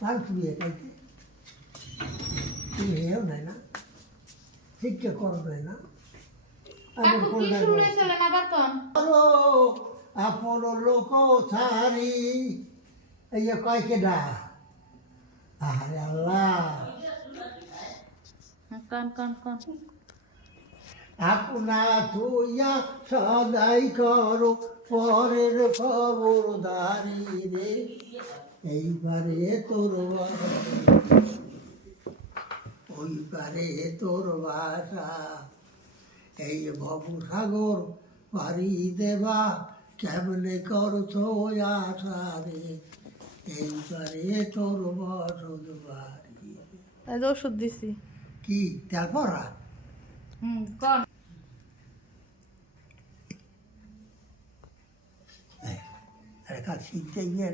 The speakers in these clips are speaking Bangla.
তার শুয়ে খাইতে তুমি হেও নাই না শিক্ষা করো নাই না আপন লোক ছাড়ি এই কয় কেডা আরে আল্লাহ আপনা তুইয়া সদাই করো পরের খবরদারি রে এইবারে তোর ওইবারে তোর বাসা এই ভবসাগর পারি দেবা কেমনে করছো আশা রে এইবারে তোর বসত বাড়ি ওষুধ দিছি কি তেল পড়া কোন আরে কাল শীতে গিয়ে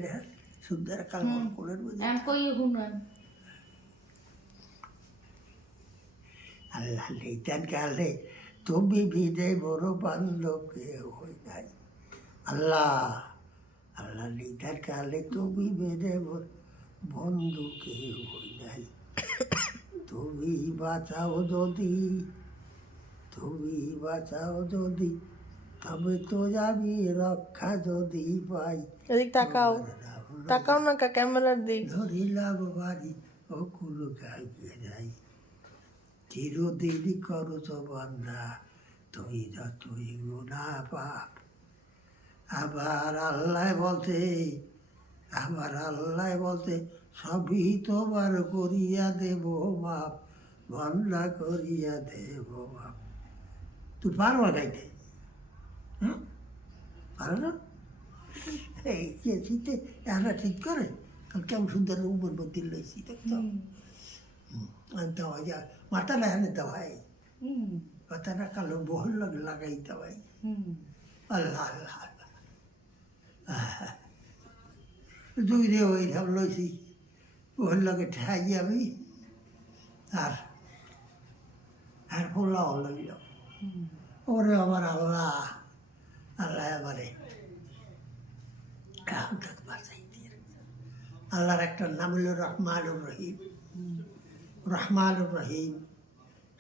সুন্দর কাল কোলের মধ্যে আল্লাহ লেতেন কালে তুমি ভিড়ে বড় বান্ধব কেউ হই নাই আল্লাহ আল্লাহ লেতেন কালে তুমি বেঁধে বন্ধু কেউ হই নাই তুমি বাঁচাও যদি তবে তো আমি রক্ষা যদি পাই এদিক তাকাও না ক্যামেরার দিক ধরিলাম বাড়ি ও কুলো গাইবে যাই চিরদিন করছ বন্ধা তুই যতই গুণা পাপ আবার আল্লাহ বলতে সবই তোমার করিয়া দেব মাপ বন্ধা করিয়া দেব মাপ তুই পারবা গাইতে হ্যাঁ পারো না এই যে শীতে এরা ঠিক করে কাল কেমন সুন্দর উপর বদি লইছি দেখতো আনতে হয় যা মাথা না আনতে হয় মাথাটা কালো বহল লাগাইতে হয় আল্লাহ আল্লাহ আল্লাহ দুই রে ওই সব লইছি বহল লাগে ঠাই আমি আর পোলাও লইল ওরে আমার আল্লাহ আল্লাহ আমারে আল্লাহর একটা নাম হল রহমানুর রহিম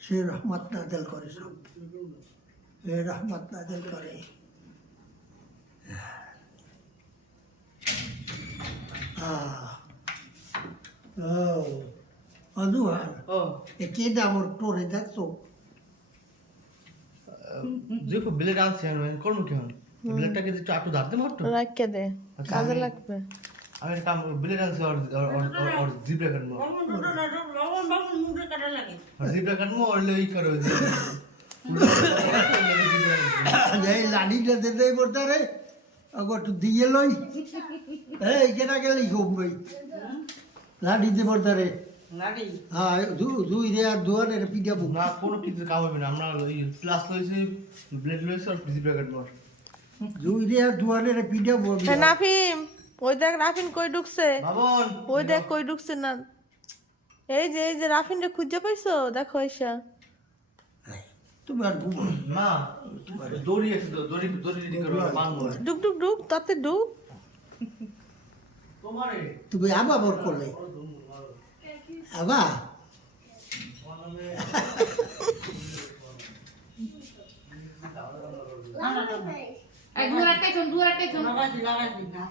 সে রহমত নাজেল করে সব রহমত নাজেল করে অনুহার কে দামর টোরে দেখছো দেখো ব্লেড আনছে করবো কেমন ব্লেডটাকে একটু আটু ধারতে মারতো রাখকে দে কাজে লাগবে আমি কাম ব্লেড আনছে और জিব্রা কাটমো জিব্রা কাটমো और লই করো এই লাঠিটা দিতেই পড়তে রে আগো একটু দিয়ে লই এই কেনা গেলি ঘুম ভাই লাঠি দিয়ে পড়তে রে লাঠি হ্যাঁ দুই রে আর দুয়ারের পিঠাবো না কোনো কিছু কাম হবে না আমরা ওই প্লাস লইছি ব্লেড লইছি আর জিব্রা কাটমো দুই রে আর দুয়ারের পিঠাবো নাফিম ওই দেখ রাফিন কই ঢুকছে বাবন ওই দেখ কই ঢুকছে না এই যে রাফিন রে খুঁজে পাইছো দেখো আইসা তুমি আর ঘুমো না দড়ি আছে দড়ি রেডি করো বাঁধবো ডুক তাতে ডুক তোমারে তুমি আবা বর করলে আবা দূর একটা লাগাই দিন না